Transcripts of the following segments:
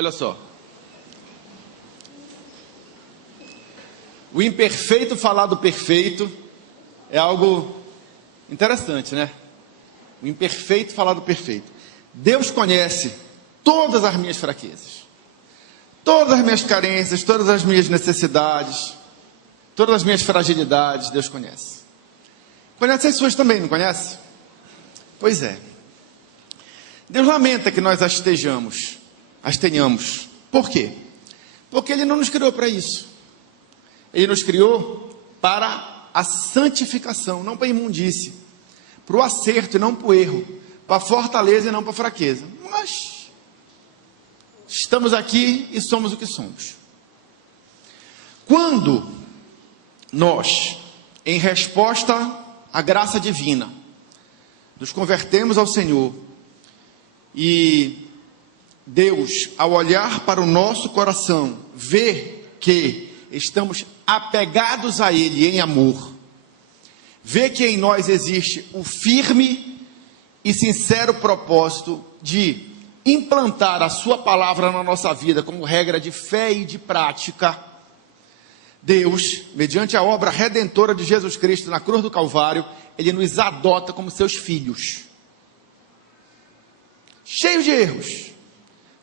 Olha só. O imperfeito falar do perfeito é algo interessante, né? O imperfeito falar do perfeito. Deus conhece todas as minhas fraquezas, todas as minhas carências, todas as minhas necessidades, todas as minhas fragilidades, Deus conhece. Conhece as suas também, não conhece? Pois é. Deus lamenta que nós as tenhamos. Por quê? Porque Ele não nos criou para isso. Ele nos criou para a santificação, não para a imundície, para o acerto e não para o erro, para a fortaleza e não para a fraqueza. Mas estamos aqui e somos o que somos. Quando nós, em resposta à graça divina, nos convertemos ao Senhor e Deus, ao olhar para o nosso coração, vê que estamos apegados a Ele em amor, vê que em nós existe o firme e sincero propósito de implantar a sua palavra na nossa vida como regra de fé e de prática, Deus, mediante a obra redentora de Jesus Cristo na cruz do Calvário, Ele nos adota como seus filhos, cheios de erros,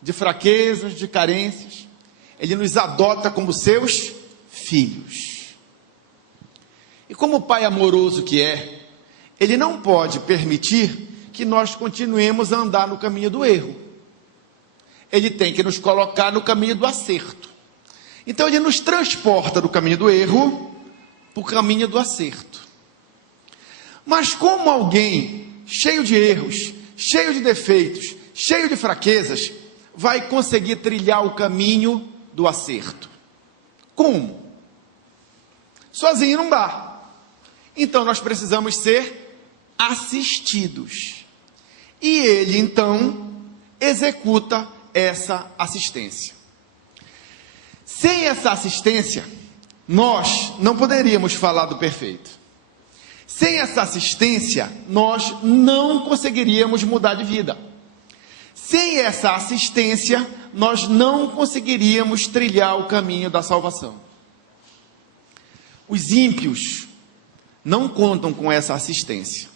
de fraquezas, de carências. Ele nos adota como seus filhos. E como pai amoroso que é, Ele não pode permitir que nós continuemos a andar no caminho do erro. Ele tem que nos colocar no caminho do acerto. Então Ele nos transporta do caminho do erro para o caminho do acerto. Mas como alguém cheio de erros, cheio de defeitos, cheio de fraquezas, vai conseguir trilhar o caminho do acerto? Como? Sozinho não dá. Então nós precisamos ser assistidos. E Ele então executa essa assistência. Sem essa assistência, nós não poderíamos falar do perfeito. Sem essa assistência, nós não conseguiríamos mudar de vida. Sem essa assistência, nós não conseguiríamos trilhar o caminho da salvação. Os ímpios não contam com essa assistência,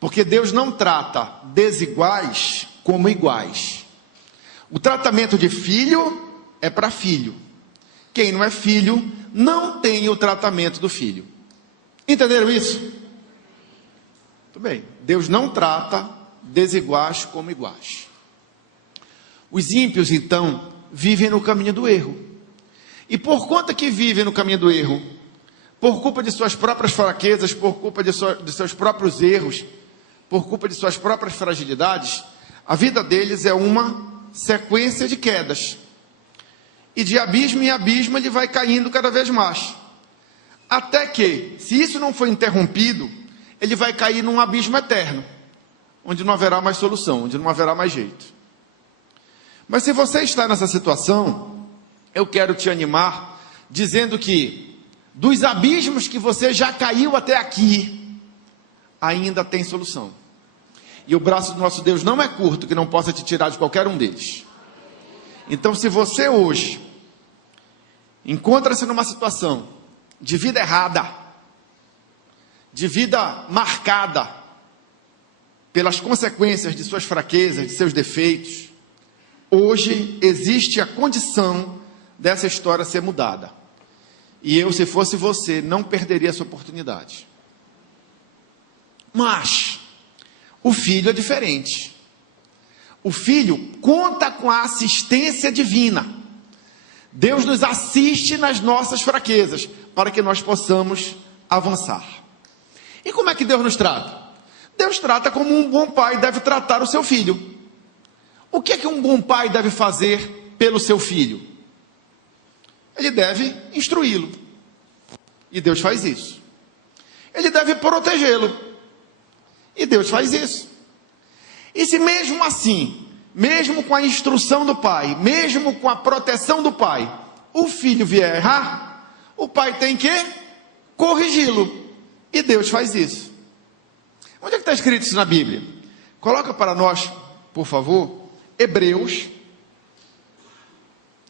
porque Deus não trata desiguais como iguais. O tratamento de filho é para filho. Quem não é filho não tem o tratamento do filho. Entenderam isso? Muito bem. Deus não trata desiguais como iguais. Os ímpios, então, vivem no caminho do erro. E por conta que vivem no caminho do erro, por culpa de suas próprias fraquezas, por culpa de seus próprios erros, por culpa de suas próprias fragilidades, a vida deles é uma sequência de quedas. E de abismo em abismo ele vai caindo cada vez mais. Até que, se isso não for interrompido, ele vai cair num abismo eterno, onde não haverá mais solução, onde não haverá mais jeito. Mas se você está nessa situação, eu quero te animar, dizendo que dos abismos que você já caiu até aqui, ainda tem solução. E o braço do nosso Deus não é curto, que não possa te tirar de qualquer um deles. Então, se você hoje encontra-se numa situação de vida errada, de vida marcada pelas consequências de suas fraquezas, de seus defeitos, hoje existe a condição dessa história ser mudada. E eu, se fosse você, não perderia essa oportunidade. Mas o filho é diferente. O filho conta com a assistência divina. Deus nos assiste nas nossas fraquezas, para que nós possamos avançar. E como é que Deus nos trata? Deus trata como um bom pai deve tratar o seu filho. O que é que um bom pai deve fazer pelo seu filho? Ele deve instruí-lo. E Deus faz isso. Ele deve protegê-lo. E Deus faz isso. E se mesmo assim, mesmo com a instrução do pai, mesmo com a proteção do pai, o filho vier errar, o pai tem que corrigi-lo. E Deus faz isso. Onde é que está escrito isso na Bíblia? Coloca para nós, por favor, Hebreus,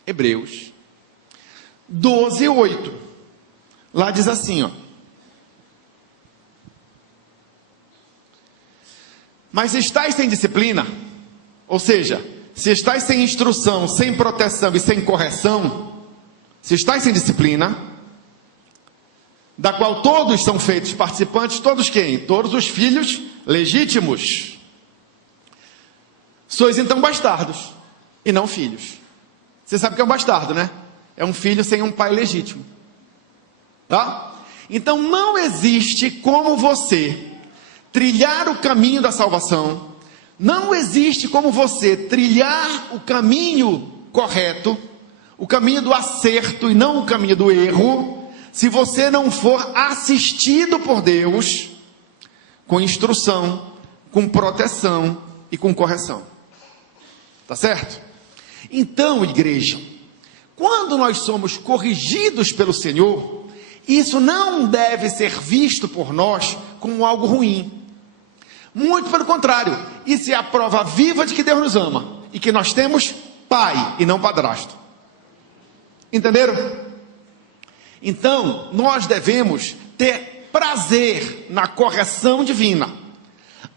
Hebreus 12, 8. Lá diz assim, ó. Mas se estáis sem disciplina, ou seja, se estáis sem instrução, sem proteção e sem correção, se estáis sem disciplina, da qual todos são feitos participantes, todos quem? Todos os filhos legítimos. Sois então bastardos, e não filhos. Você sabe o que é um bastardo, né? É um filho sem um pai legítimo. Tá? Então não existe como você trilhar o caminho da salvação, não existe como você trilhar o caminho correto, o caminho do acerto e não o caminho do erro, se você não for assistido por Deus com instrução, com proteção e com correção. Tá certo? Então, igreja, quando nós somos corrigidos pelo Senhor, isso não deve ser visto por nós como algo ruim. Muito pelo contrário, isso é a prova viva de que Deus nos ama e que nós temos pai e não padrasto. Entenderam? Então, nós devemos ter prazer na correção divina,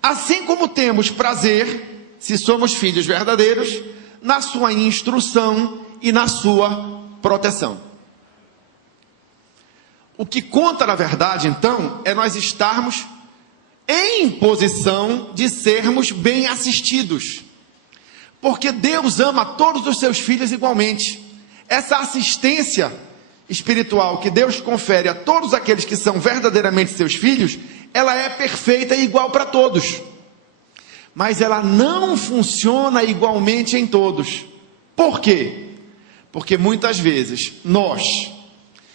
assim como temos prazer, se somos filhos verdadeiros, na sua instrução e na sua proteção. O que conta, na verdade, então, é nós estarmos em posição de sermos bem assistidos, porque Deus ama todos os seus filhos igualmente. Essa assistência espiritual que Deus confere a todos aqueles que são verdadeiramente seus filhos, ela é perfeita e igual para todos, mas ela não funciona igualmente em todos. Por quê? Porque muitas vezes nós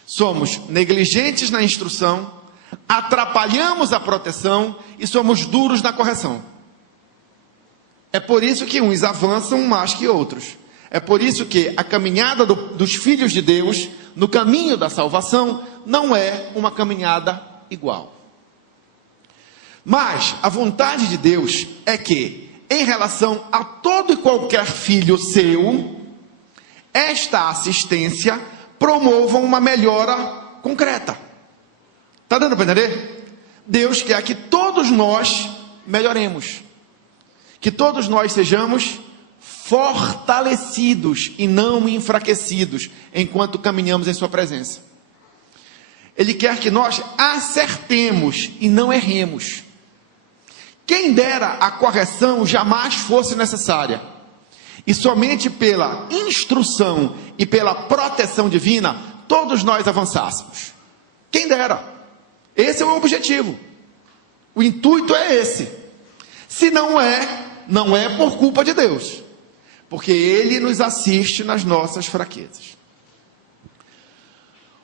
somos negligentes na instrução, atrapalhamos a proteção e somos duros na correção. É por isso que uns avançam mais que outros. É por isso que a caminhada dos filhos de Deus no caminho da salvação não é uma caminhada igual. Mas a vontade de Deus é que, em relação a todo e qualquer filho seu, esta assistência promova uma melhora concreta. Está dando para entender? Deus quer que todos nós melhoremos, que todos nós sejamos fortalecidos e não enfraquecidos enquanto caminhamos em sua presença. Ele quer que nós acertemos e não erremos. Quem dera a correção jamais fosse necessária, e somente pela instrução e pela proteção divina todos nós avançássemos. Quem dera. Esse é o objetivo. O intuito é esse. Se não é, não é por culpa de Deus, porque Ele nos assiste nas nossas fraquezas.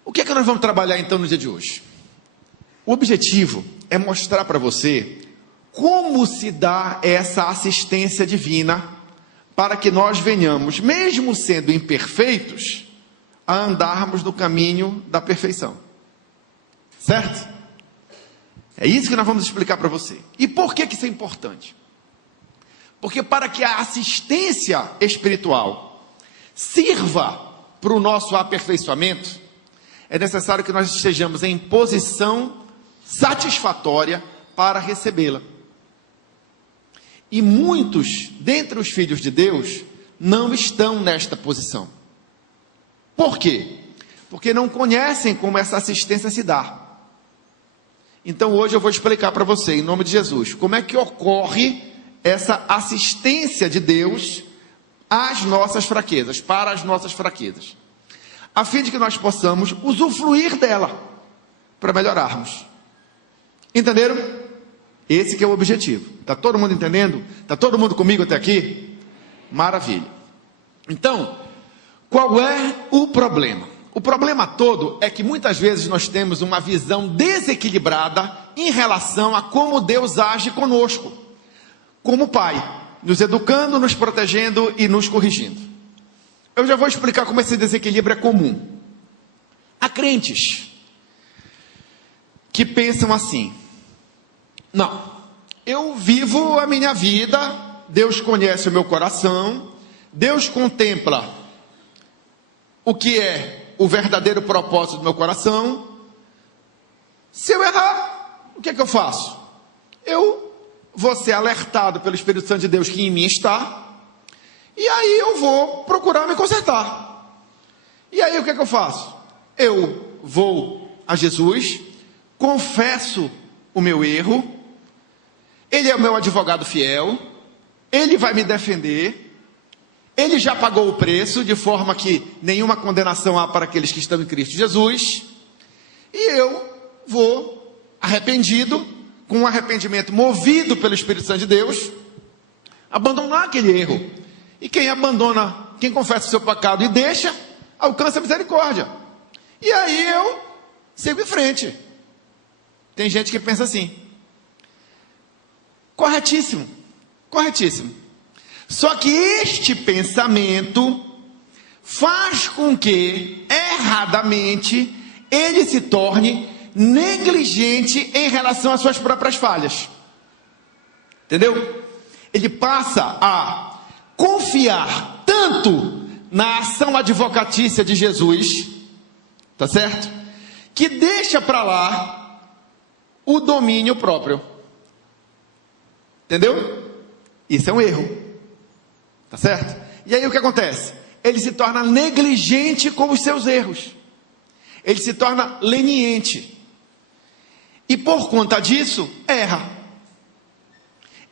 O que é que nós vamos trabalhar então no dia de hoje? O objetivo é mostrar para você como se dá essa assistência divina para que nós venhamos, mesmo sendo imperfeitos, a andarmos no caminho da perfeição. Certo? É isso que nós vamos explicar para você. E por que isso é importante? Porque para que a assistência espiritual sirva para o nosso aperfeiçoamento, é necessário que nós estejamos em posição satisfatória para recebê-la. E muitos dentre os filhos de Deus não estão nesta posição. Por quê? Porque não conhecem como essa assistência se dá. Então hoje eu vou explicar para você, em nome de Jesus, como é que ocorre essa assistência de Deus às nossas fraquezas, para as nossas fraquezas, a fim de que nós possamos usufruir dela para melhorarmos. Entenderam? Esse que é o objetivo. Está todo mundo entendendo? Está todo mundo comigo até aqui? Maravilha. Então, qual é o problema? O problema todo é que muitas vezes nós temos uma visão desequilibrada em relação a como Deus age conosco, como Pai, nos educando, nos protegendo e nos corrigindo. Eu já vou explicar como esse desequilíbrio é comum. Há crentes que pensam assim: não, eu vivo a minha vida, Deus conhece o meu coração, Deus contempla o que é o verdadeiro propósito do meu coração. Se eu errar, o que é que eu faço? Eu vou ser alertado pelo Espírito Santo de Deus que em mim está, e aí eu vou procurar me consertar. E aí o que é que eu faço? Eu vou a Jesus, confesso o meu erro, Ele é o meu advogado fiel, Ele vai me defender, Ele já pagou o preço, de forma que nenhuma condenação há para aqueles que estão em Cristo Jesus, e eu vou arrependido, com um arrependimento movido pelo Espírito Santo de Deus, abandonar aquele erro. E quem abandona, quem confessa o seu pecado e deixa, alcança a misericórdia. E aí eu sigo em frente. Tem gente que pensa assim. Corretíssimo, corretíssimo. Só que este pensamento faz com que, erradamente, ele se torne negligente em relação às suas próprias falhas. Entendeu? Ele passa a confiar tanto na ação advocatícia de Jesus, tá certo? Que deixa para lá o domínio próprio. Entendeu? Isso é um erro. Tá certo? E aí o que acontece? Ele se torna negligente com os seus erros. Ele se torna leniente. E por conta disso, erra.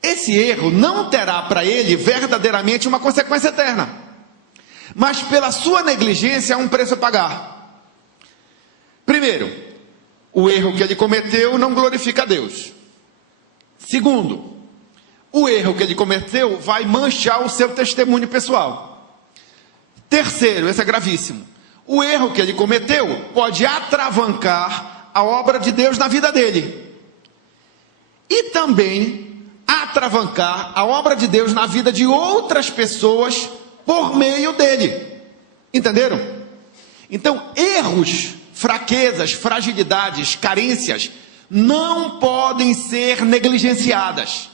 Esse erro não terá para ele verdadeiramente uma consequência eterna. Mas pela sua negligência há um preço a pagar. Primeiro, o erro que ele cometeu não glorifica a Deus. Segundo, o erro que ele cometeu vai manchar o seu testemunho pessoal. Terceiro, esse é gravíssimo. O erro que ele cometeu pode atravancar a obra de Deus na vida dele. E também atravancar a obra de Deus na vida de outras pessoas por meio dele. Entenderam? Então, erros, fraquezas, fragilidades, carências não podem ser negligenciadas.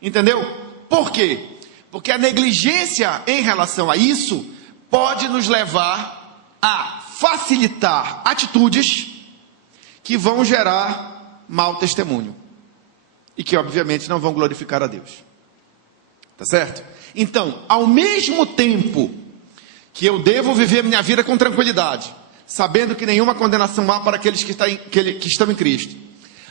Entendeu? Por quê? Porque a negligência em relação a isso pode nos levar a facilitar atitudes que vão gerar mau testemunho e que obviamente não vão glorificar a Deus. Tá certo? Então, ao mesmo tempo que eu devo viver minha vida com tranquilidade, sabendo que nenhuma condenação há para aqueles que estão em Cristo,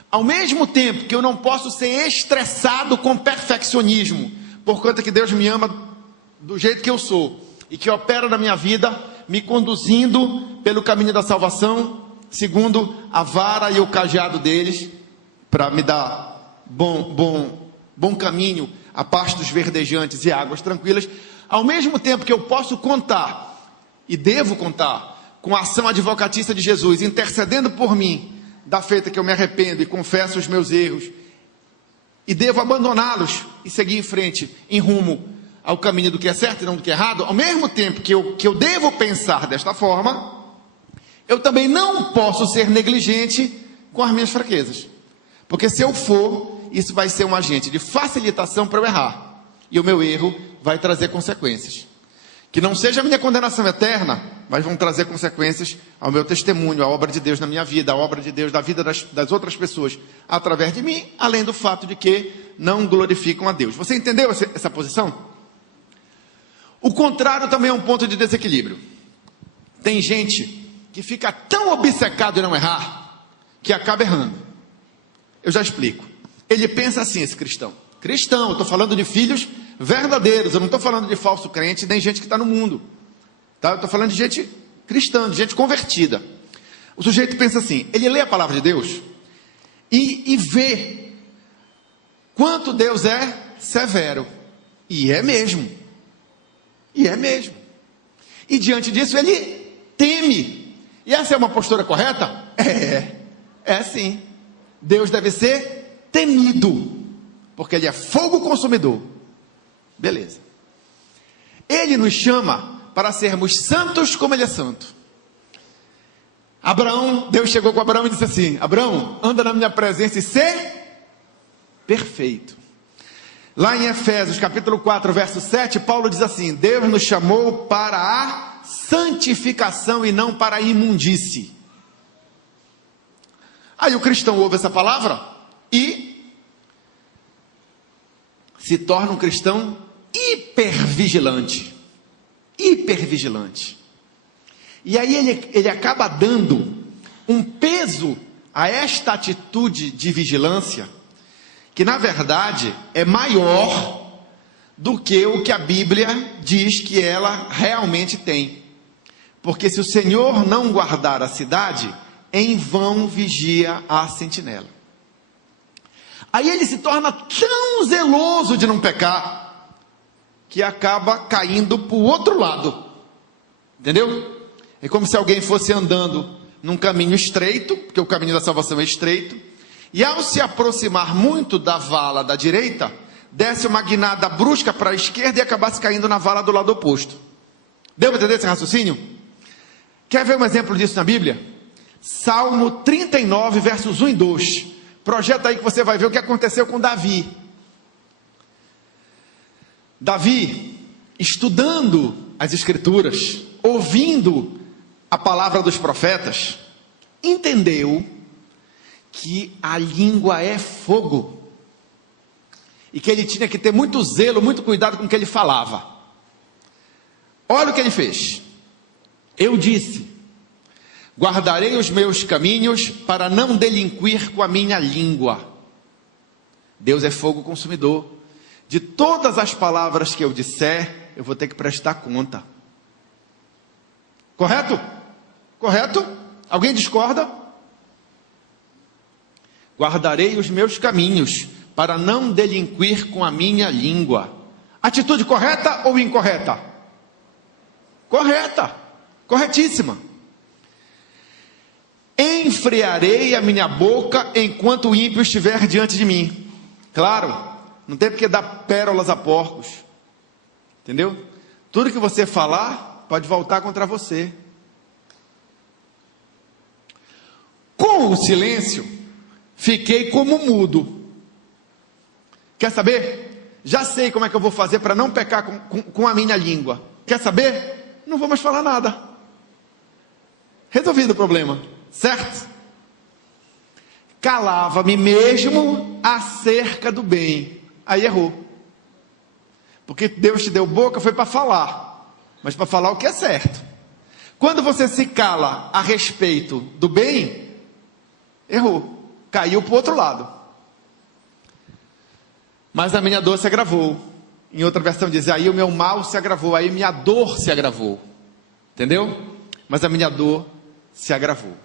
ao mesmo tempo que eu não posso ser estressado com perfeccionismo, por conta que Deus me ama do jeito que eu sou e que opera na minha vida, me conduzindo pelo caminho da salvação, segundo a vara e o cajado deles, para me dar bom caminho a pastos verdejantes e águas tranquilas. Ao mesmo tempo que eu posso contar, e devo contar, com a ação advocatícia de Jesus, intercedendo por mim, da feita que eu me arrependo e confesso os meus erros, e devo abandoná-los e seguir em frente, em rumo ao caminho do que é certo e não do que é errado, ao mesmo tempo que eu devo pensar desta forma, eu também não posso ser negligente com as minhas fraquezas. Porque se eu for, isso vai ser um agente de facilitação para eu errar. E o meu erro vai trazer consequências. Que não seja a minha condenação eterna, mas vão trazer consequências ao meu testemunho, à obra de Deus na minha vida, à obra de Deus na vida das outras pessoas, através de mim, além do fato de que não glorificam a Deus. Você entendeu essa posição? O contrário também é um ponto de desequilíbrio. Tem gente que fica tão obcecado em não errar, que acaba errando. Eu já explico. Ele pensa assim, esse cristão. Cristão, eu estou falando de filhos verdadeiros, eu não estou falando de falso crente, nem gente que está no mundo. Tá? Eu estou falando de gente cristã, de gente convertida. O sujeito pensa assim, ele lê a palavra de Deus e vê quanto Deus é severo. E é mesmo. E é mesmo. E diante disso ele teme. E essa é uma postura correta? É sim. Deus deve ser temido, porque Ele é fogo consumidor. Beleza. Ele nos chama para sermos santos como Ele é santo. Abraão, Deus chegou com Abraão e disse assim: Abraão, anda na minha presença e ser perfeito. Lá em Efésios capítulo 4, verso 7, Paulo diz assim: Deus nos chamou para a santificação e não para a imundície. Aí o cristão ouve essa palavra e se torna um cristão hipervigilante. Hipervigilante. E aí ele acaba dando um peso a esta atitude de vigilância, que na verdade é maior do que o que a Bíblia diz que ela realmente tem. Porque se o Senhor não guardar a cidade, em vão vigia a sentinela. Aí ele se torna tão zeloso de não pecar, que acaba caindo para o outro lado. Entendeu? É como se alguém fosse andando num caminho estreito, porque o caminho da salvação é estreito, e ao se aproximar muito da vala da direita, desce uma guinada brusca para a esquerda e acabasse caindo na vala do lado oposto. Deu para entender esse raciocínio? Quer ver um exemplo disso na Bíblia? Salmo 39, versos 1 e 2. Projeta aí que você vai ver o que aconteceu com Davi. Davi, estudando as Escrituras, ouvindo a palavra dos profetas, entendeu que a língua é fogo. E que ele tinha que ter muito zelo, muito cuidado com o que ele falava. Olha o que ele fez. Eu disse: guardarei os meus caminhos para não delinquir com a minha língua. Deus é fogo consumidor. De todas as palavras que eu disser, eu vou ter que prestar conta. Correto? Correto? Alguém discorda? Guardarei os meus caminhos para não delinquir com a minha língua. Atitude correta ou incorreta? Correta. Corretíssima. Enfriarei a minha boca enquanto o ímpio estiver diante de mim. Claro, não tem porque dar pérolas a porcos. Entendeu? Tudo que você falar pode voltar contra você. Com o silêncio, fiquei como mudo. Quer saber? Já sei como é que eu vou fazer para não pecar com a minha língua. Quer saber? Não vou mais falar nada. Resolvido o problema. Certo? Calava-me mesmo acerca do bem. Aí errou. Porque Deus te deu boca foi para falar. Mas para falar o que é certo. Quando você se cala a respeito do bem, errou. Caiu para o outro lado. Mas a minha dor se agravou. Em outra versão diz, aí o meu mal se agravou. Aí minha dor se agravou. Entendeu? Mas a minha dor se agravou.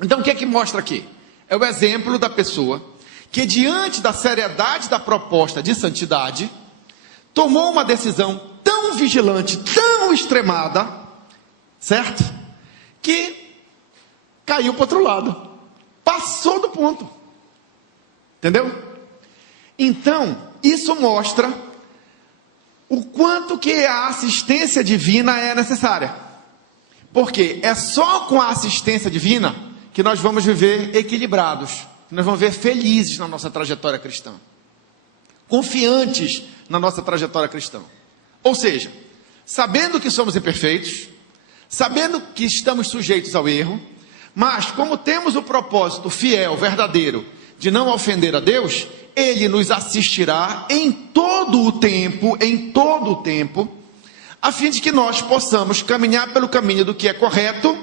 Então o que é que mostra aqui? É o exemplo da pessoa que diante da seriedade da proposta de santidade, tomou uma decisão tão vigilante, tão extremada, certo? Que caiu para o outro lado. Passou do ponto. Entendeu? Então, isso mostra o quanto que a assistência divina é necessária. Porque é só com a assistência divina que nós vamos viver equilibrados, que nós vamos viver felizes na nossa trajetória cristã, confiantes na nossa trajetória cristã. Ou seja, sabendo que somos imperfeitos, sabendo que estamos sujeitos ao erro, mas como temos o propósito fiel, verdadeiro, de não ofender a Deus, Ele nos assistirá em todo o tempo, a fim de que nós possamos caminhar pelo caminho do que é correto,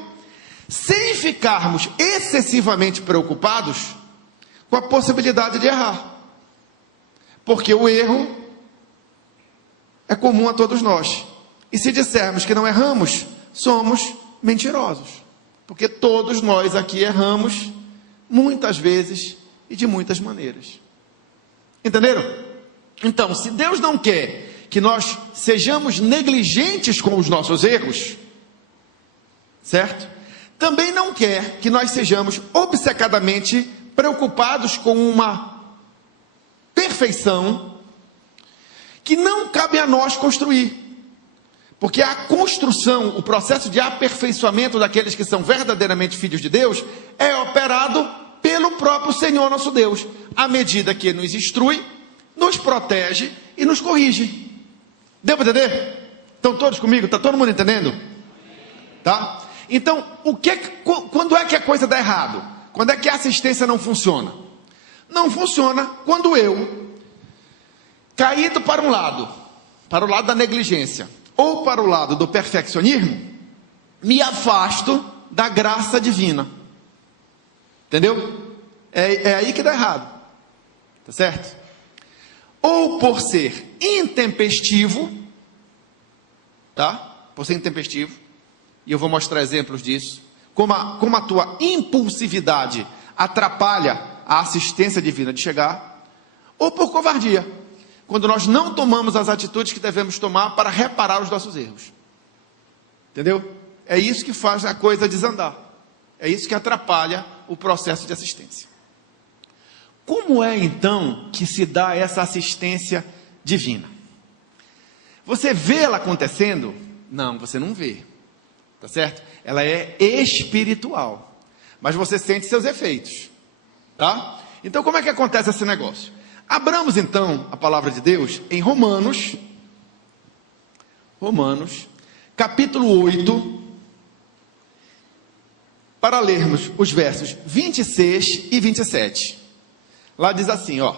sem ficarmos excessivamente preocupados com a possibilidade de errar. Porque o erro é comum a todos nós. E se dissermos que não erramos, somos mentirosos. Porque todos nós aqui erramos, muitas vezes e de muitas maneiras. Entenderam? Então, se Deus não quer que nós sejamos negligentes com os nossos erros, certo? Também não quer que nós sejamos obcecadamente preocupados com uma perfeição que não cabe a nós construir. Porque a construção, o processo de aperfeiçoamento daqueles que são verdadeiramente filhos de Deus, é operado pelo próprio Senhor nosso Deus, à medida que nos instrui, nos protege e nos corrige. Deu para entender? Estão todos comigo? Está todo mundo entendendo? Tá? Então, quando é que a coisa dá errado? Quando é que a assistência não funciona? Não funciona quando eu, caído para o lado da negligência, ou para o lado do perfeccionismo, me afasto da graça divina. Entendeu? É aí que dá errado. Tá certo? Ou por ser intempestivo, tá? Por ser intempestivo, e eu vou mostrar exemplos disso, como a tua impulsividade atrapalha a assistência divina de chegar, ou por covardia, quando nós não tomamos as atitudes que devemos tomar para reparar os nossos erros. Entendeu? É isso que faz a coisa desandar. É isso que atrapalha o processo de assistência. Como é então que se dá essa assistência divina? Você vê ela acontecendo? Não, você não vê. Tá certo? Ela é espiritual. Mas você sente seus efeitos. Tá? Então como é que acontece esse negócio? Abramos então a palavra de Deus em Romanos, capítulo 8, para lermos os versos 26 e 27. Lá diz assim, ó.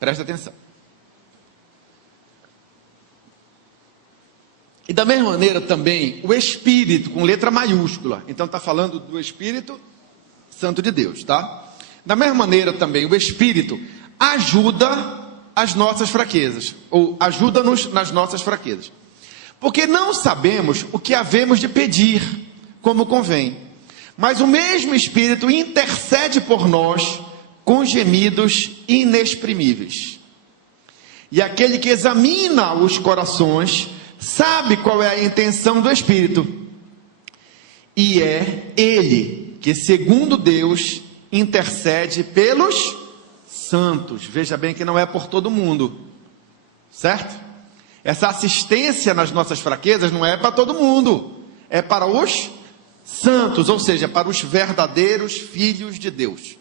Presta atenção. E da mesma maneira também, o Espírito, com letra maiúscula. Então está falando do Espírito Santo de Deus, tá? Da mesma maneira também, o Espírito ajuda as nossas fraquezas. Ou ajuda-nos nas nossas fraquezas. Porque não sabemos o que havemos de pedir, como convém. Mas o mesmo Espírito intercede por nós com gemidos inexprimíveis. E aquele que examina os corações sabe qual é a intenção do Espírito. E é Ele que, segundo Deus, intercede pelos santos. Veja bem que não é por todo mundo. Certo? Essa assistência nas nossas fraquezas não é para todo mundo. É para os santos, ou seja, para os verdadeiros filhos de Deus.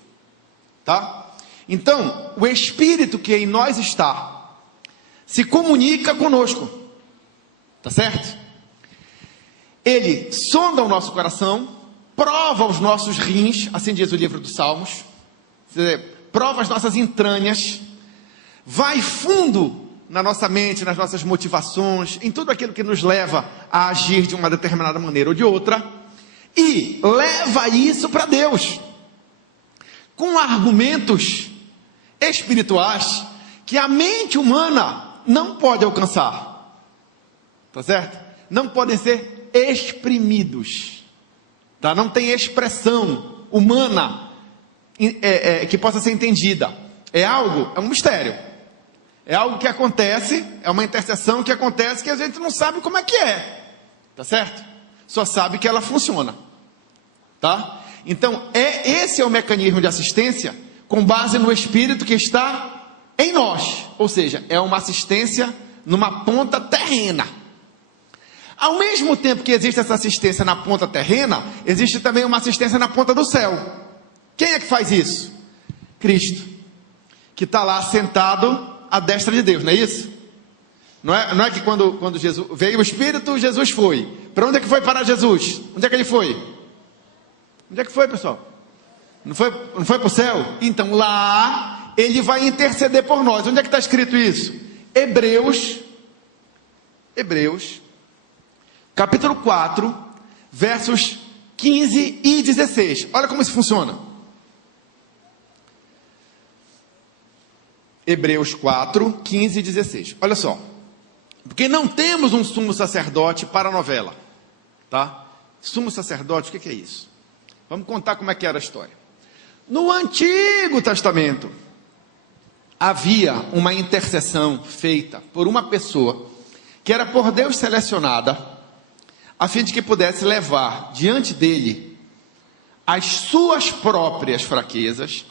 Tá? Então, o Espírito que em nós está, se comunica conosco. Tá certo? Ele sonda o nosso coração, prova os nossos rins, assim diz o livro dos Salmos, prova as nossas entranhas, vai fundo na nossa mente, nas nossas motivações, em tudo aquilo que nos leva a agir de uma determinada maneira ou de outra, e leva isso para Deus, com argumentos espirituais que a mente humana não pode alcançar. Tá certo? Não podem ser exprimidos. Tá? Não tem expressão humana que possa ser entendida. É um mistério. É algo que acontece, é uma intercessão que acontece que a gente não sabe como é que é. Tá certo? Só sabe que ela funciona. Tá? Então, esse é o mecanismo de assistência com base no Espírito que está em nós. Ou seja, é uma assistência numa ponta terrena. Ao mesmo tempo que existe essa assistência na ponta terrena, existe também uma assistência na ponta do céu. Quem é que faz isso? Cristo, que está lá sentado à destra de Deus, não é isso? Não é que quando Jesus veio o Espírito, Jesus foi. Para onde é que foi parar Jesus? Onde é que ele foi? Onde é que foi, pessoal? Não foi para o céu? Então lá ele vai interceder por nós. Onde é que está escrito isso? Hebreus, capítulo 4, versos 15 e 16. Olha como isso funciona. Hebreus 4, 15 e 16. Olha só. Porque não temos um sumo sacerdote para a novela. Tá? Sumo sacerdote, o que é isso? Vamos contar como é que era a história. No Antigo Testamento, havia uma intercessão feita por uma pessoa que era por Deus selecionada, a fim de que pudesse levar diante dele as suas próprias fraquezas,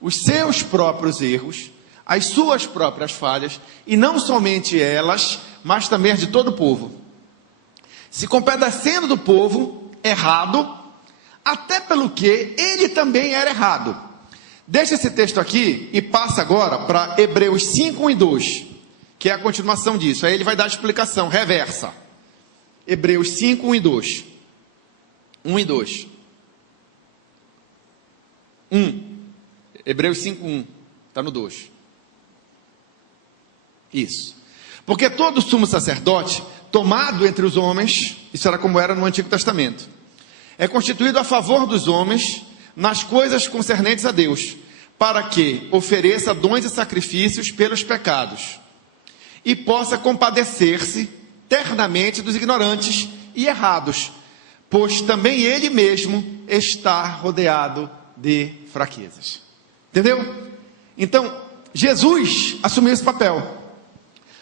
os seus próprios erros, as suas próprias falhas, e não somente elas, mas também as de todo o povo. Se compadecendo do povo errado, até pelo que ele também era errado. Deixa esse texto aqui e passa agora para Hebreus 5, 1 e 2, que é a continuação disso. Aí ele vai dar a explicação reversa. Hebreus 5, 1 e 2. 1 e 2. 1. Hebreus 5, 1. Está no 2. Isso. Porque todo sumo sacerdote, tomado entre os homens, isso era como era no Antigo Testamento, é constituído a favor dos homens nas coisas concernentes a Deus, para que ofereça dons e sacrifícios pelos pecados, e possa compadecer-se ternamente dos ignorantes e errados, pois também ele mesmo está rodeado de fraquezas. Entendeu? Então, Jesus assumiu esse papel,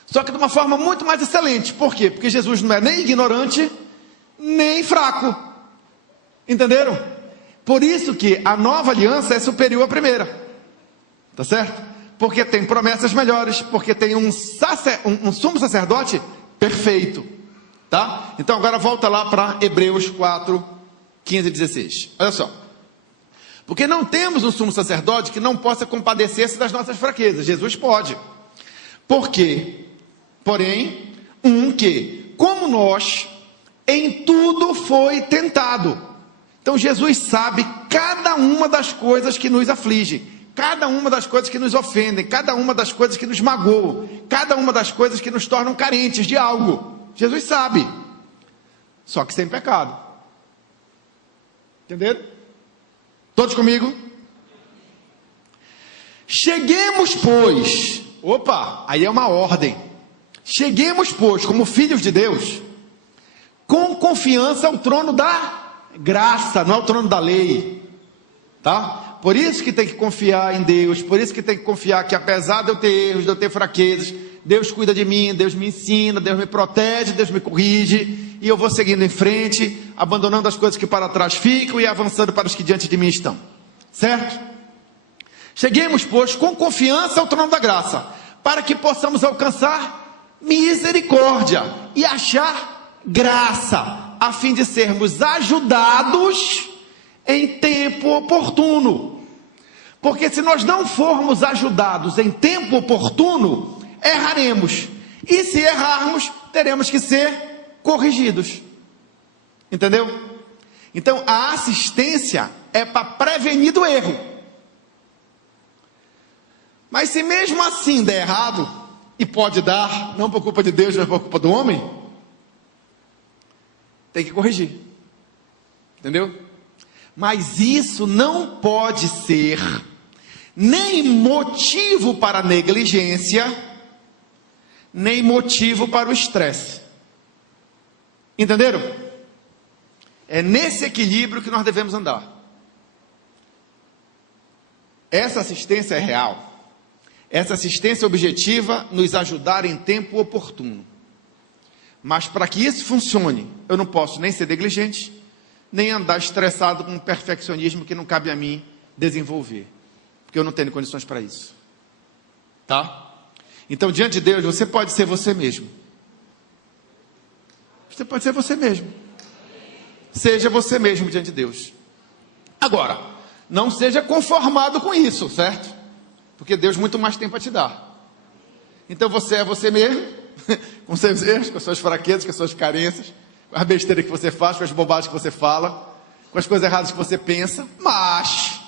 só que de uma forma muito mais excelente. Por quê? Porque Jesus não é nem ignorante, nem fraco. Entenderam? Por isso que a nova aliança é superior à primeira. Tá certo? Porque tem promessas melhores, porque tem um sumo sacerdote perfeito. Tá? Então agora volta lá para Hebreus 4, 15 e 16. Olha só. Porque não temos um sumo sacerdote que não possa compadecer-se das nossas fraquezas. Jesus pode. Por quê? Porém, que, como nós, em tudo foi tentado. Então Jesus sabe cada uma das coisas que nos afligem, cada uma das coisas que nos ofendem, cada uma das coisas que nos magoam, cada uma das coisas que nos tornam carentes de algo. Jesus sabe. Só que sem pecado. Entenderam? Todos comigo? Cheguemos, pois. Opa, aí é uma ordem. Cheguemos, pois, como filhos de Deus, com confiança ao trono da graça, não ao trono da lei. Tá? Por isso que tem que confiar em Deus, por isso que tem que confiar que apesar de eu ter erros, de eu ter fraquezas, Deus cuida de mim, Deus me ensina, Deus me protege, Deus me corrige, e eu vou seguindo em frente, abandonando as coisas que para trás ficam e avançando para os que diante de mim estão. Certo? Cheguemos, pois, com confiança ao trono da graça, para que possamos alcançar misericórdia e achar graça, a fim de sermos ajudados em tempo oportuno. Porque se nós não formos ajudados em tempo oportuno, erraremos. E se errarmos, teremos que ser corrigidos. Entendeu? Então a assistência é para prevenir do erro. Mas se mesmo assim der errado, e pode dar, não por culpa de Deus, mas por culpa do homem, tem que corrigir. Entendeu? Mas isso não pode ser nem motivo para negligência, nem motivo para o estresse. Entenderam? É nesse equilíbrio que nós devemos andar. Essa assistência é real. Essa assistência objetiva nos ajudar em tempo oportuno. Mas para que isso funcione, eu não posso nem ser negligente, nem andar estressado com um perfeccionismo que não cabe a mim desenvolver. Porque eu não tenho condições para isso. Tá? Então, diante de Deus, você pode ser você mesmo. Você pode ser você mesmo. Seja você mesmo diante de Deus. Agora, não seja conformado com isso, certo? Porque Deus muito mais tem para te dar. Então você é você mesmo, com seus erros, com as suas fraquezas, com as suas carências, com as besteiras que você faz, com as bobagens que você fala, com as coisas erradas que você pensa, mas,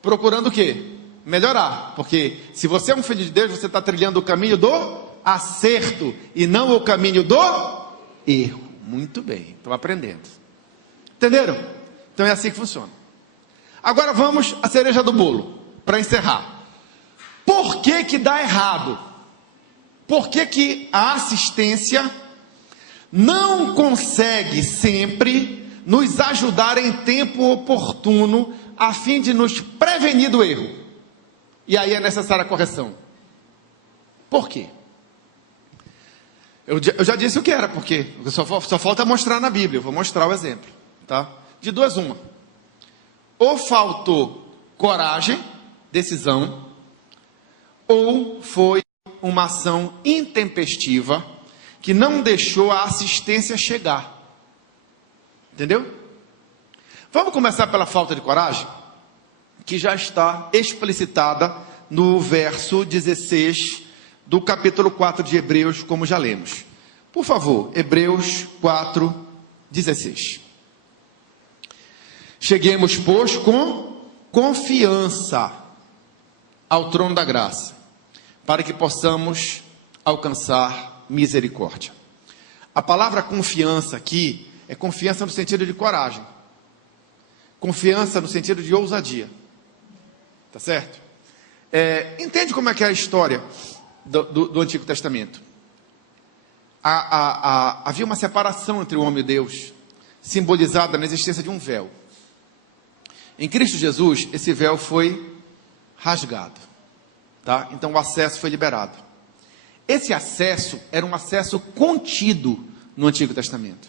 procurando o quê? Melhorar. Porque se você é um filho de Deus, você está trilhando o caminho do acerto e não o caminho do erro. Muito bem, estou aprendendo. Entenderam? Então é assim que funciona. Agora vamos à cereja do bolo, para encerrar. Por que que dá errado? Por que que a assistência não consegue sempre nos ajudar em tempo oportuno, a fim de nos prevenir do erro? E aí é necessária a correção. Por quê? Eu já disse o que era, porque só falta mostrar na Bíblia. Eu vou mostrar o exemplo, tá? De duas uma. Ou faltou coragem, decisão, ou foi uma ação intempestiva que não deixou a assistência chegar. Entendeu? Vamos começar pela falta de coragem, que já está explicitada no verso 16 do capítulo 4 de Hebreus, como já lemos. Por favor, Hebreus 4:16. Cheguemos, pois, com confiança ao trono da graça, para que possamos alcançar misericórdia. A palavra confiança aqui é confiança no sentido de coragem. Confiança no sentido de ousadia. Tá certo? Entende como é que é a história do Antigo Testamento? Havia uma separação entre o homem e Deus, simbolizada na existência de um véu. Em Cristo Jesus, esse véu foi rasgado. Tá? Então o acesso foi liberado. Esse acesso era um acesso contido no Antigo Testamento.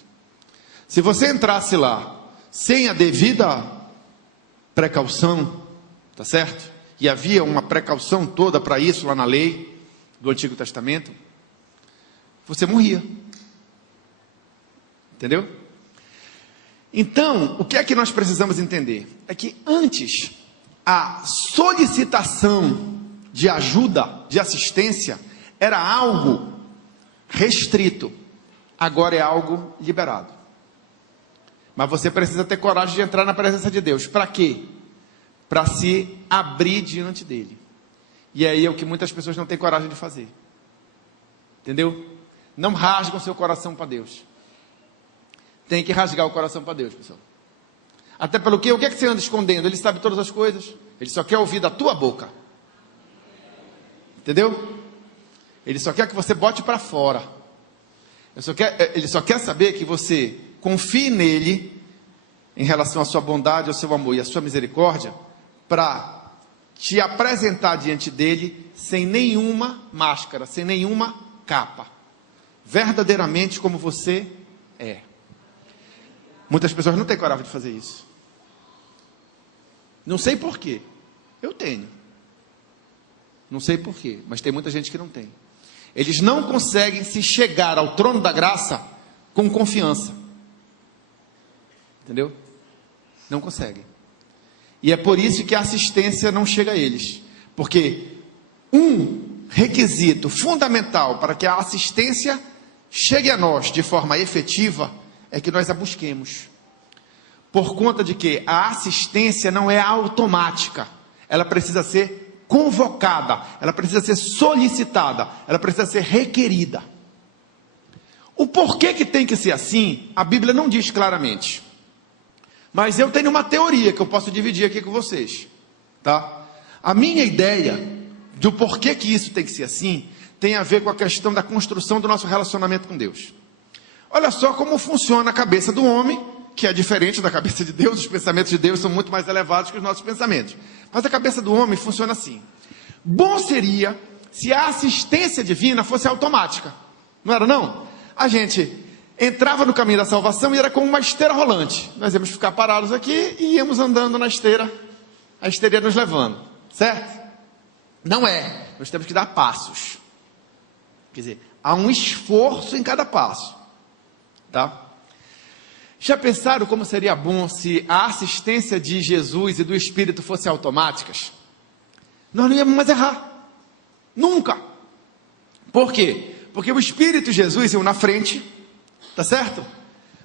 Se você entrasse lá sem a devida precaução, tá certo? E havia uma precaução toda para isso lá na lei do Antigo Testamento, você morria. Entendeu? Então, o que é que nós precisamos entender? É que antes, a solicitação de ajuda, de assistência, era algo restrito. Agora é algo liberado. Mas você precisa ter coragem de entrar na presença de Deus. Para quê? Para se abrir diante dele. E aí é o que muitas pessoas não têm coragem de fazer. Entendeu? Não rasgam seu coração para Deus. Tem que rasgar o coração para Deus, pessoal. Até pelo quê? O que é que você anda escondendo? Ele sabe todas as coisas. Ele só quer ouvir da tua boca. Entendeu? Ele só quer que você bote para fora. Ele só quer saber que você confie nele em relação à sua bondade, ao seu amor e à sua misericórdia, para te apresentar diante dele sem nenhuma máscara, sem nenhuma capa. Verdadeiramente como você é. Muitas pessoas não têm coragem de fazer isso. Não sei porquê. Eu tenho. Não sei porquê, mas tem muita gente que não tem. Eles não conseguem se chegar ao trono da graça com confiança. Entendeu? Não conseguem. E é por isso que a assistência não chega a eles. Porque um requisito fundamental para que a assistência chegue a nós de forma efetiva é que nós a busquemos. Por conta de que a assistência não é automática. Ela precisa ser convocada, ela precisa ser solicitada, ela precisa ser requerida. O porquê que tem que ser assim, a Bíblia não diz claramente. Mas eu tenho uma teoria que eu posso dividir aqui com vocês. Tá? A minha ideia do porquê que isso tem que ser assim, tem a ver com a questão da construção do nosso relacionamento com Deus. Olha só como funciona a cabeça do homem, que é diferente da cabeça de Deus. Os pensamentos de Deus são muito mais elevados que os nossos pensamentos. Mas a cabeça do homem funciona assim. Bom seria se a assistência divina fosse automática. Não era não? A gente entrava no caminho da salvação e era como uma esteira rolante. Nós íamos ficar parados aqui e íamos andando na esteira. A esteira ia nos levando. Certo? Não é. Nós temos que dar passos. Quer dizer, há um esforço em cada passo. Tá? Já pensaram como seria bom se a assistência de Jesus e do Espírito fossem automáticas? Nós não íamos mais errar. Nunca. Por quê? Porque o Espírito e Jesus iam na frente, tá certo?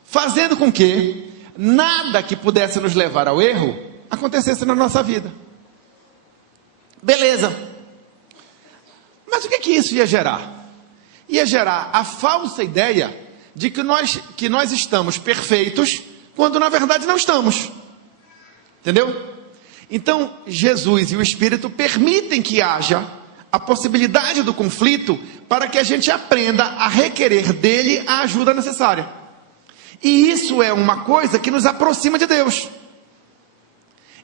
Fazendo com que nada que pudesse nos levar ao erro acontecesse na nossa vida. Beleza. Mas o que isso ia gerar? Ia gerar a falsa ideia de que nós estamos perfeitos, quando na verdade não estamos. Entendeu? Então, Jesus e o Espírito permitem que haja a possibilidade do conflito, para que a gente aprenda a requerer dele a ajuda necessária. E isso é uma coisa que nos aproxima de Deus.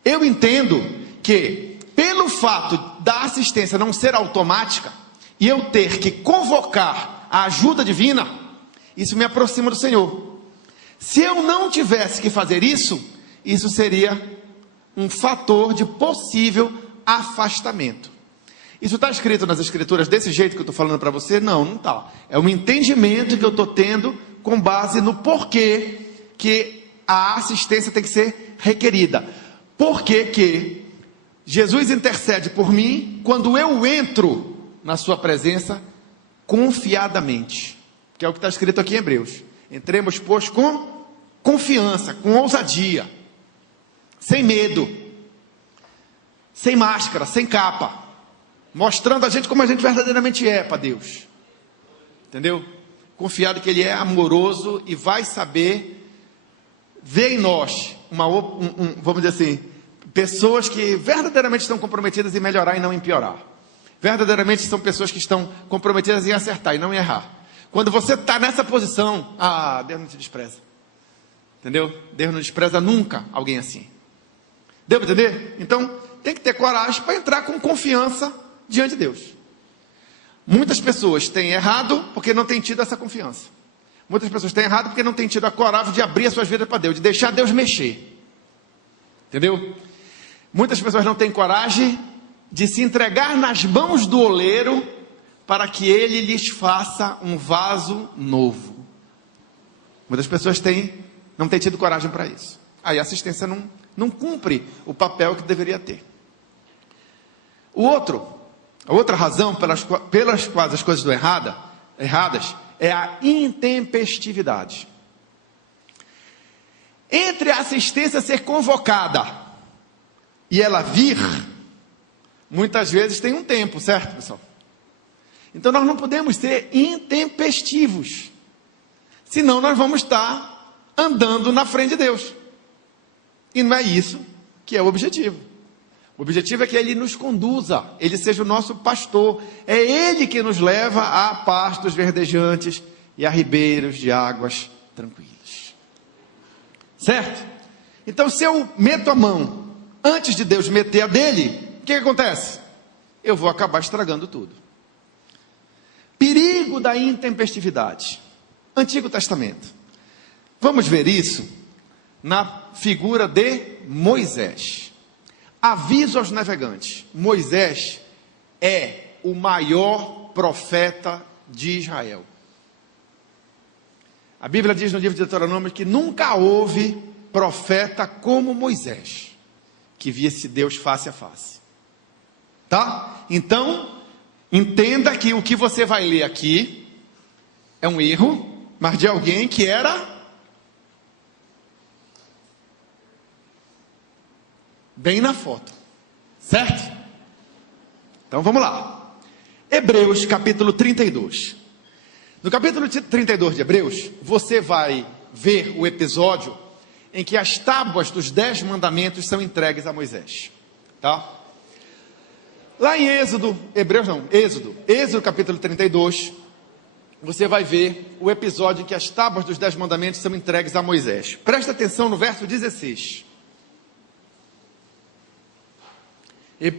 Eu entendo que, pelo fato da assistência não ser automática, e eu ter que convocar a ajuda divina, isso me aproxima do Senhor. Se eu não tivesse que fazer isso, isso seria um fator de possível afastamento. Isso está escrito nas Escrituras desse jeito que eu estou falando para você? Não, não está. É um entendimento que eu estou tendo com base no porquê que a assistência tem que ser requerida. Porquê que Jesus intercede por mim quando eu entro na sua presença confiadamente. que é o que está escrito aqui em Hebreus. Entremos, pois, com confiança, com ousadia, sem medo, sem máscara, sem capa, mostrando a gente como a gente verdadeiramente é para Deus. Entendeu? Confiado que Ele é amoroso e vai saber ver em nós, vamos dizer assim, pessoas que verdadeiramente estão comprometidas em melhorar e não em piorar. Verdadeiramente são pessoas que estão comprometidas em acertar e não em errar. Quando você está nessa posição, Deus não te despreza. Entendeu? Deus não despreza nunca alguém assim. Deu para entender? Então, tem que ter coragem para entrar com confiança diante de Deus. Muitas pessoas têm errado porque não têm tido essa confiança. Muitas pessoas têm errado porque não têm tido a coragem de abrir as suas vidas para Deus, de deixar Deus mexer. Entendeu? Muitas pessoas não têm coragem de se entregar nas mãos do oleiro para que ele lhes faça um vaso novo. Muitas pessoas não têm tido coragem para isso. Aí a assistência não cumpre o papel que deveria ter. A outra razão pelas quais as coisas estão erradas é a intempestividade. Entre a assistência ser convocada e ela vir, muitas vezes tem um tempo, certo, pessoal? Então nós não podemos ser intempestivos, senão nós vamos estar andando na frente de Deus. E não é isso que é o objetivo. O objetivo é que Ele nos conduza, Ele seja o nosso pastor. É Ele que nos leva a pastos verdejantes e a ribeiros de águas tranquilas. Certo? Então, se eu meto a mão antes de Deus meter a dele, o que acontece? Eu vou acabar estragando tudo. Perigo da intempestividade. Antigo Testamento. Vamos ver isso na figura de Moisés. Aviso aos navegantes: Moisés é o maior profeta de Israel. A Bíblia diz no livro de Deuteronômio que nunca houve profeta como Moisés, que visse Deus face a face. Tá? Então, entenda que o que você vai ler aqui é um erro, mas de alguém que era bem na foto, certo? Então vamos lá. Hebreus capítulo 32. No capítulo 32 de Hebreus, você vai ver o episódio em que as tábuas dos 10 mandamentos são entregues a Moisés. Tá? Lá em Êxodo capítulo 32, você vai ver o episódio em que as tábuas dos 10 mandamentos são entregues a Moisés. Presta atenção no verso 16.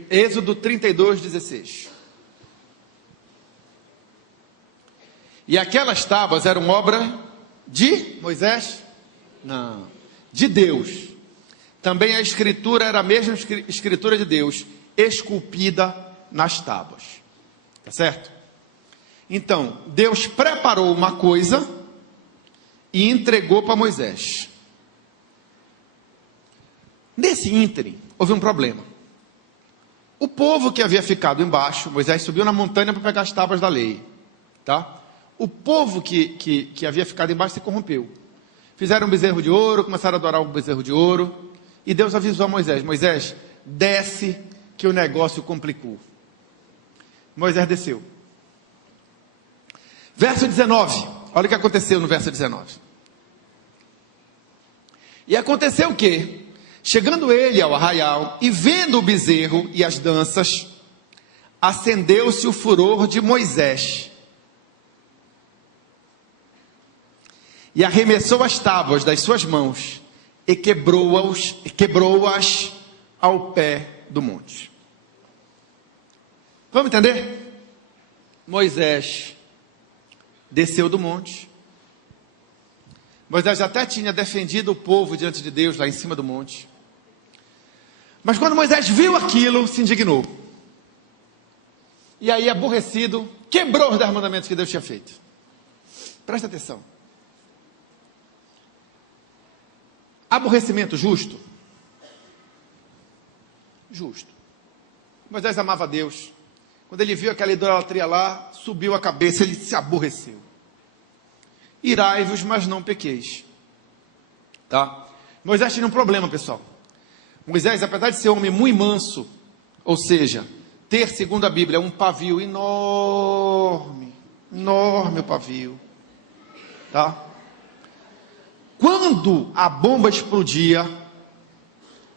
Êxodo 32, 16. E aquelas tábuas eram obra de Moisés? Não, de Deus. Também a escritura era a mesma escritura de Deus, esculpida nas tábuas. Tá certo? Então, Deus preparou uma coisa e entregou para Moisés. Nesse ínterim, houve um problema. O povo que havia ficado embaixo, Moisés subiu na montanha para pegar as tábuas da lei. Tá? O povo que havia ficado embaixo se corrompeu. Fizeram um bezerro de ouro, começaram a adorar um bezerro de ouro. E Deus avisou a Moisés: Moisés, desce que o negócio complicou. Moisés desceu. Verso 19. Olha o que aconteceu no verso 19. E aconteceu o quê? Chegando ele ao arraial e vendo o bezerro e as danças, acendeu-se o furor de Moisés. E arremessou as tábuas das suas mãos e quebrou-as ao pé do monte. Vamos entender? Moisés desceu do monte. Moisés até tinha defendido o povo diante de Deus lá em cima do monte. Mas quando Moisés viu aquilo, se indignou. E aí, aborrecido, quebrou os 10 mandamentos que Deus tinha feito. Presta atenção. Aborrecimento justo? Justo. Moisés amava Deus. Quando ele viu aquela idolatria lá, subiu a cabeça, ele se aborreceu. irai-vos, mas não pequeis. Tá? Moisés tinha um problema, pessoal. Moisés, apesar de ser um homem muito manso, ou seja, ter, segundo a Bíblia, um pavio enorme, enorme o pavio, tá? Quando a bomba explodia,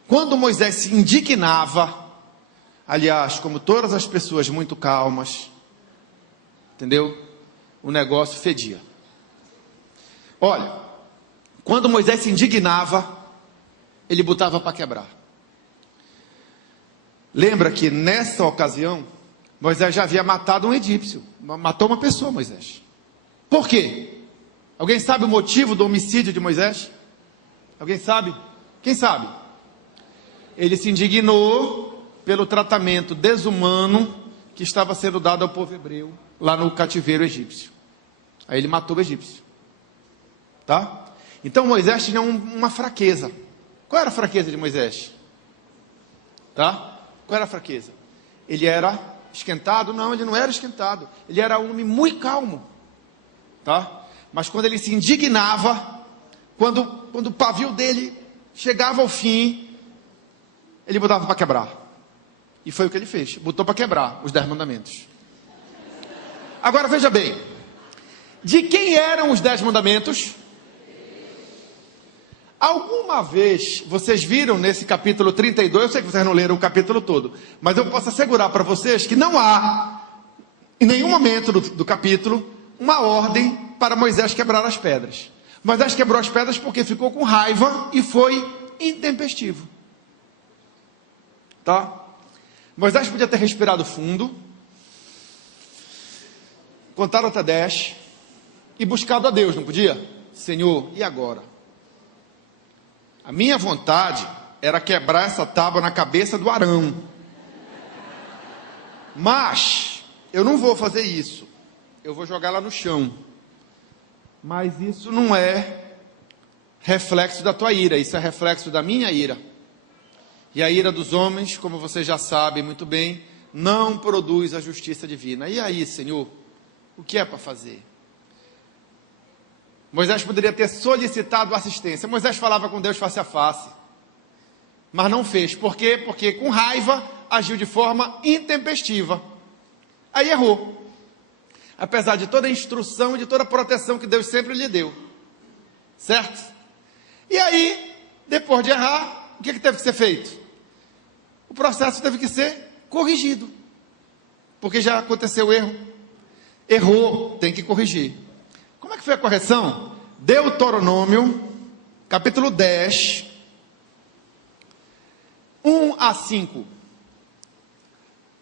quando Moisés se indignava, aliás, como todas as pessoas muito calmas, entendeu? O negócio fedia. Olha, quando Moisés se indignava, ele botava para quebrar. Lembra que nessa ocasião, Moisés já havia matado um egípcio. Matou uma pessoa, Moisés. Por quê? Alguém sabe o motivo do homicídio de Moisés? Alguém sabe? Quem sabe? Ele se indignou pelo tratamento desumano que estava sendo dado ao povo hebreu lá no cativeiro egípcio. Aí ele matou o egípcio. Tá? Então Moisés tinha uma fraqueza. Qual era a fraqueza de Moisés? Tá? Qual era a fraqueza? Ele era esquentado? Não, ele não era esquentado. Ele era um homem muito calmo. Tá? Mas quando ele se indignava, quando o pavio dele chegava ao fim, ele botava para quebrar. E foi o que ele fez. Botou para quebrar os 10 mandamentos. Agora veja bem. De quem eram os 10 mandamentos? Alguma vez vocês viram nesse capítulo 32, eu sei que vocês não leram o capítulo todo, mas eu posso assegurar para vocês que não há, em nenhum momento do capítulo, uma ordem para Moisés quebrar as pedras. Moisés quebrou as pedras porque ficou com raiva e foi intempestivo. Tá? Moisés podia ter respirado fundo, contado até 10 e buscado a Deus, não podia? Senhor, e agora? A minha vontade era quebrar essa tábua na cabeça do Arão. Mas eu não vou fazer isso. Eu vou jogar ela no chão. Mas isso não é reflexo da tua ira, isso é reflexo da minha ira. E a ira dos homens, como vocês já sabem muito bem, não produz a justiça divina. E aí, Senhor, o que é para fazer? Moisés poderia ter solicitado assistência. Moisés falava com Deus face a face, mas não fez. Por quê? Porque com raiva agiu de forma intempestiva. Aí errou. Apesar de toda a instrução e de toda a proteção que Deus sempre lhe deu. Certo? E aí, depois de errar, o que teve que ser feito? O processo teve que ser corrigido. Porque já aconteceu o erro. Errou, tem que corrigir. Como é que foi a correção? Deuteronômio, capítulo 10, 1 a 5.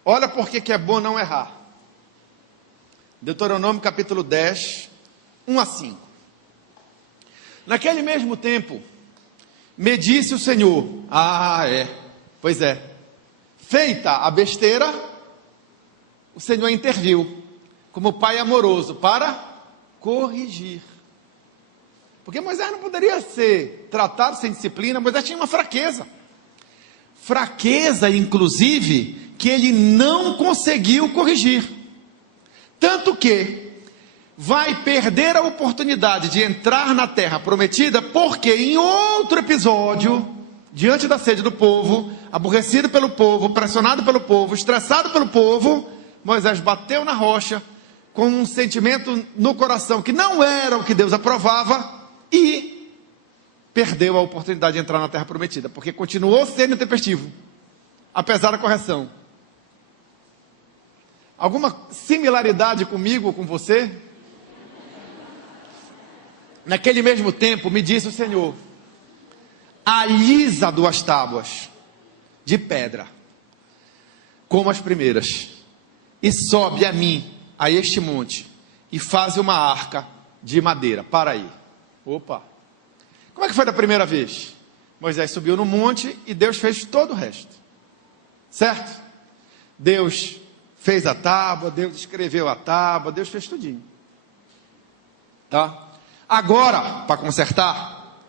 Olha por que é bom não errar. Deuteronômio, capítulo 10, 1 a 5. Naquele mesmo tempo, me disse o Senhor, pois é, feita a besteira, o Senhor interviu, como pai amoroso, para corrigir. Porque Moisés não poderia ser tratado sem disciplina. Moisés tinha uma fraqueza. Fraqueza, inclusive, que ele não conseguiu corrigir. Tanto que vai perder a oportunidade de entrar na terra prometida, porque em outro episódio, diante da sede do povo, aborrecido pelo povo, pressionado pelo povo, estressado pelo povo, Moisés bateu na rocha, com um sentimento no coração que não era o que Deus aprovava e perdeu a oportunidade de entrar na terra prometida, porque continuou sendo intempestivo, apesar da correção. Alguma similaridade comigo ou com você? Naquele mesmo tempo me disse o Senhor, alisa 2 tábuas de pedra, como as primeiras, e sobe a mim, a este monte, e faz uma arca de madeira. Para aí. Opa. Como é que foi da primeira vez? Moisés subiu no monte e Deus fez todo o resto. Certo? Deus fez a tábua, Deus escreveu a tábua, Deus fez tudinho. Tá? Agora, para consertar,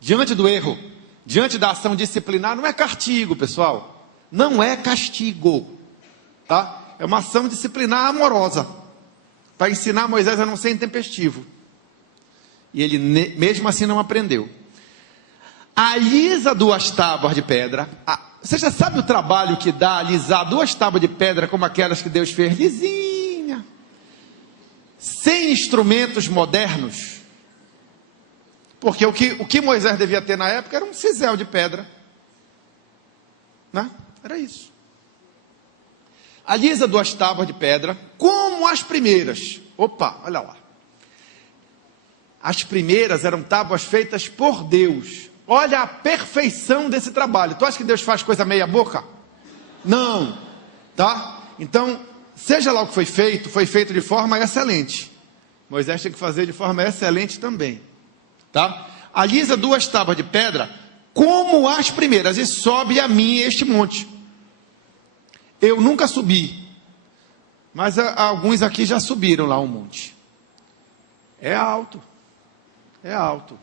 diante do erro, diante da ação disciplinar, não é castigo, pessoal. Não é castigo. Tá? É uma ação disciplinar amorosa, para ensinar Moisés a não ser intempestivo. E ele mesmo assim não aprendeu. Alisa 2 tábuas de pedra. Você já sabe o trabalho que dá alisar 2 tábuas de pedra como aquelas que Deus fez? Lisinha. Sem instrumentos modernos. Porque o que Moisés devia ter na época era um cisel de pedra. Né? Era isso. Alisa 2 tábuas de pedra, como as primeiras. Opa, olha lá. As primeiras eram tábuas feitas por Deus. Olha a perfeição desse trabalho. Tu acha que Deus faz coisa meia boca? Não. Tá? Então, seja lá o que foi feito de forma excelente. Moisés tem que fazer de forma excelente também. Tá? Alisa 2 tábuas de pedra, como as primeiras, e sobe a mim este monte. Eu nunca subi, mas alguns aqui já subiram lá um monte. É alto. É alto.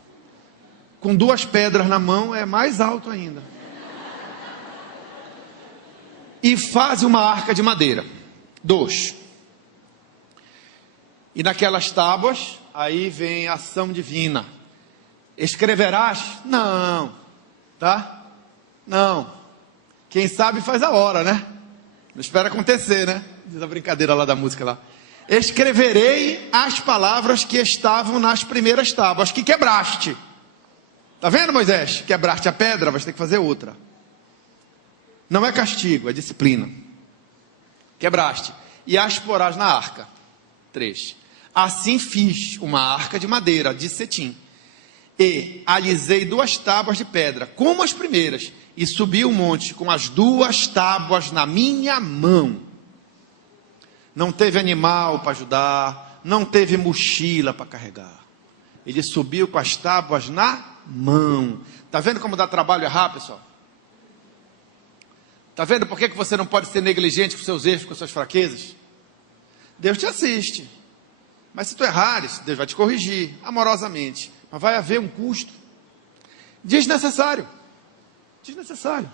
Com 2 pedras na mão é mais alto ainda. E faz uma arca de madeira. 2. E naquelas tábuas, aí vem a ação divina. Escreverás? Não. Tá? Não. Quem sabe faz a hora, né? Não espera acontecer, né? Diz a brincadeira lá da música lá. Escreverei as palavras que estavam nas primeiras tábuas, que quebraste. Tá vendo, Moisés? Quebraste a pedra, vai ter que fazer outra. Não é castigo, é disciplina. Quebraste. E as porás na arca. 3. Assim fiz uma arca de madeira, de cetim. E alisei 2 tábuas de pedra, como as primeiras. E subi o monte com as 2 tábuas na minha mão. Não teve animal para ajudar, não teve mochila para carregar. Ele subiu com as tábuas na mão. Está vendo como dá trabalho errar, pessoal? Está vendo por que você não pode ser negligente com seus erros, com suas fraquezas? Deus te assiste. Mas se tu errares, Deus vai te corrigir, amorosamente. Mas vai haver um custo. Desnecessário. Desnecessário.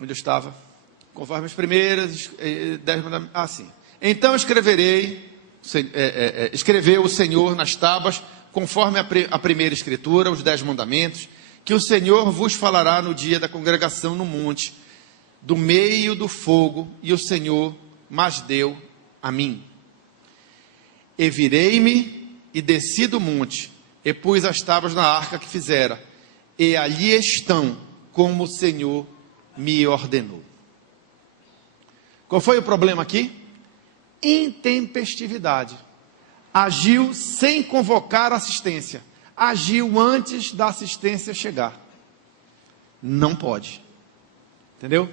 Onde eu estava? Conforme as primeiras 10 mandamentos. Ah, sim. Então escreveu o Senhor nas tábuas, conforme a primeira escritura, os 10 mandamentos, que o Senhor vos falará no dia da congregação no monte, do meio do fogo, e o Senhor mas deu a mim. E virei-me e desci do monte, e pus as tábuas na arca que fizera, e ali estão, como o Senhor me ordenou. Qual foi o problema aqui? Intempestividade. Agiu sem convocar assistência. Agiu antes da assistência chegar. Não pode. Entendeu?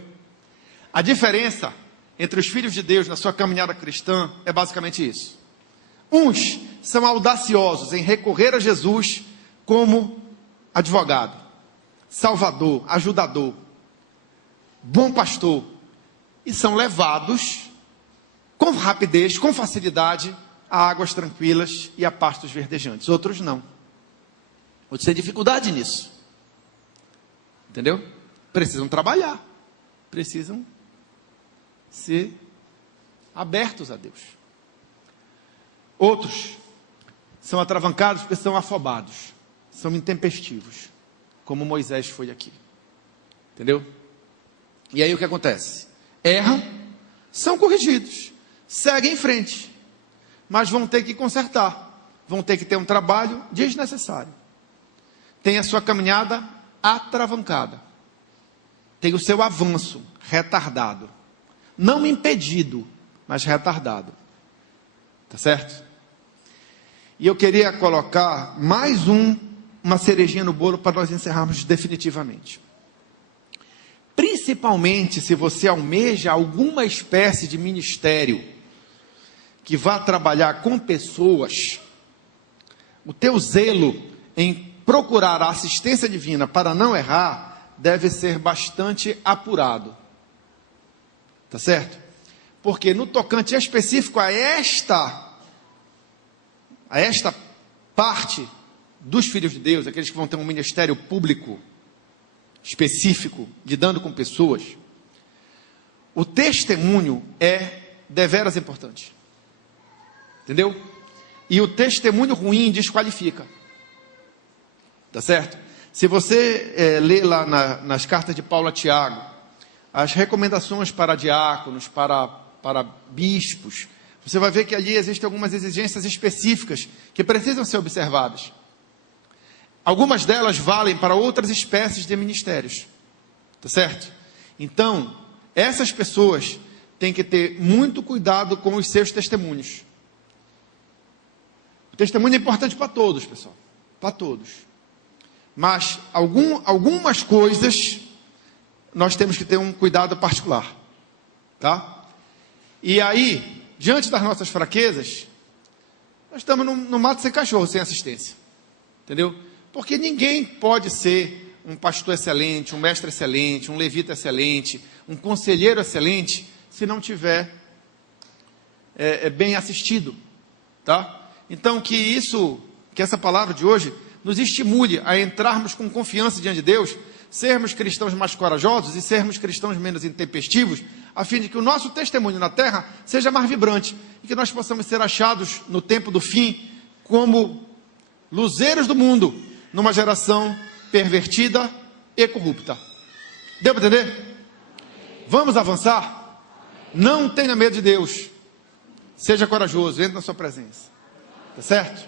A diferença entre os filhos de Deus na sua caminhada cristã é basicamente isso. Uns são audaciosos em recorrer a Jesus como advogado, salvador, ajudador, bom pastor, e são levados com rapidez, com facilidade, a águas tranquilas e a pastos verdejantes. Outros não. Outros têm dificuldade nisso. Entendeu? Precisam trabalhar. Precisam ser abertos a Deus. Outros são atravancados porque são afobados. São intempestivos. Como Moisés foi aqui. Entendeu? E aí o que acontece? Erram, são corrigidos, seguem em frente, mas vão ter que consertar, vão ter que ter um trabalho desnecessário. Tem a sua caminhada atravancada, tem o seu avanço retardado, não impedido, mas retardado. Tá certo? E eu queria colocar mais uma cerejinha no bolo para nós encerrarmos definitivamente. Principalmente se você almeja alguma espécie de ministério que vá trabalhar com pessoas, o teu zelo em procurar a assistência divina para não errar deve ser bastante apurado. Tá certo? Porque no tocante específico a esta parte dos filhos de Deus, aqueles que vão ter um ministério público específico, lidando com pessoas, o testemunho é deveras importante. Entendeu? E o testemunho ruim desqualifica. Tá certo? Se você ler lá nas cartas de Paulo a Tiago, as recomendações para diáconos, para bispos, você vai ver que ali existem algumas exigências específicas que precisam ser observadas. Algumas delas valem para outras espécies de ministérios. Tá certo? Então, essas pessoas têm que ter muito cuidado com os seus testemunhos. O testemunho é importante para todos, pessoal. Para todos. Mas algumas coisas nós temos que ter um cuidado particular. Tá? E aí, diante das nossas fraquezas, nós estamos no mato sem cachorro, sem assistência. Entendeu? Porque ninguém pode ser um pastor excelente, um mestre excelente, um levita excelente, um conselheiro excelente, se não tiver bem assistido. Tá? Então, que essa palavra de hoje nos estimule a entrarmos com confiança diante de Deus, sermos cristãos mais corajosos e sermos cristãos menos intempestivos, a fim de que o nosso testemunho na terra seja mais vibrante e que nós possamos ser achados no tempo do fim como luzeiros do mundo, numa geração pervertida e corrupta. Deu para entender? Vamos avançar? Não tenha medo de Deus. Seja corajoso, entre na sua presença. Tá certo?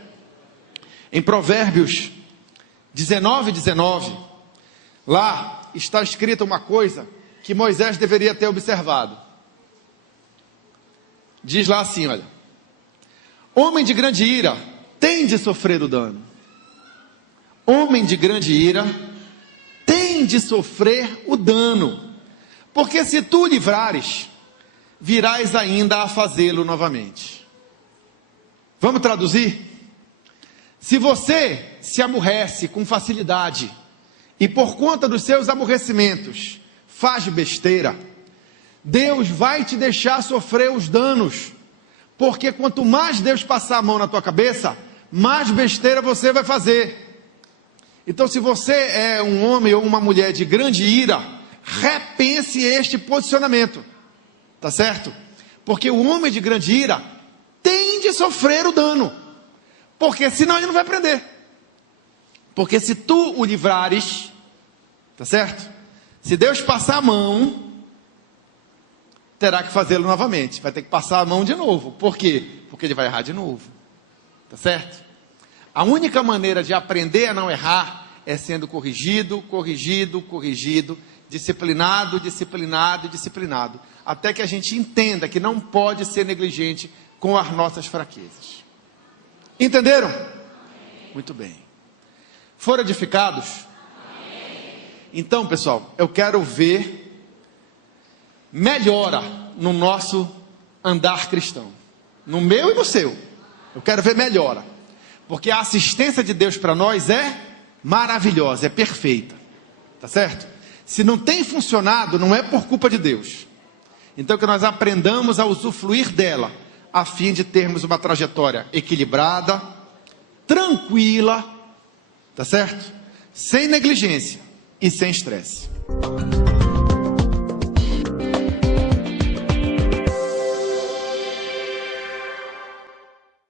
Em Provérbios 19:19, lá está escrita uma coisa que Moisés deveria ter observado. Diz lá assim, olha: homem de grande ira tem de sofrer o dano. Homem de grande ira tem de sofrer o dano, porque se tu livrares, virás ainda a fazê-lo novamente. Vamos traduzir? Se você se aborrece com facilidade e por conta dos seus aborrecimentos faz besteira, Deus vai te deixar sofrer os danos, porque quanto mais Deus passar a mão na tua cabeça, mais besteira você vai fazer. Então, se você é um homem ou uma mulher de grande ira, repense este posicionamento, tá certo? Porque o homem de grande ira tem de sofrer o dano, porque senão ele não vai aprender. Porque se tu o livrares, tá certo? Se Deus passar a mão, terá que fazê-lo novamente, vai ter que passar a mão de novo. Por quê? Porque ele vai errar de novo, tá certo? A única maneira de aprender a não errar é sendo corrigido, disciplinado, até que a gente entenda que não pode ser negligente com as nossas fraquezas. Entenderam? Muito bem. Foram edificados? Então, pessoal, eu quero ver melhora no nosso andar cristão, no meu e no seu. Eu quero ver melhora, porque a assistência de Deus para nós é maravilhosa, é perfeita, tá certo? Se não tem funcionado, não é por culpa de Deus. Então, que nós aprendamos a usufruir dela, a fim de termos uma trajetória equilibrada, tranquila, tá certo? Sem negligência e sem estresse.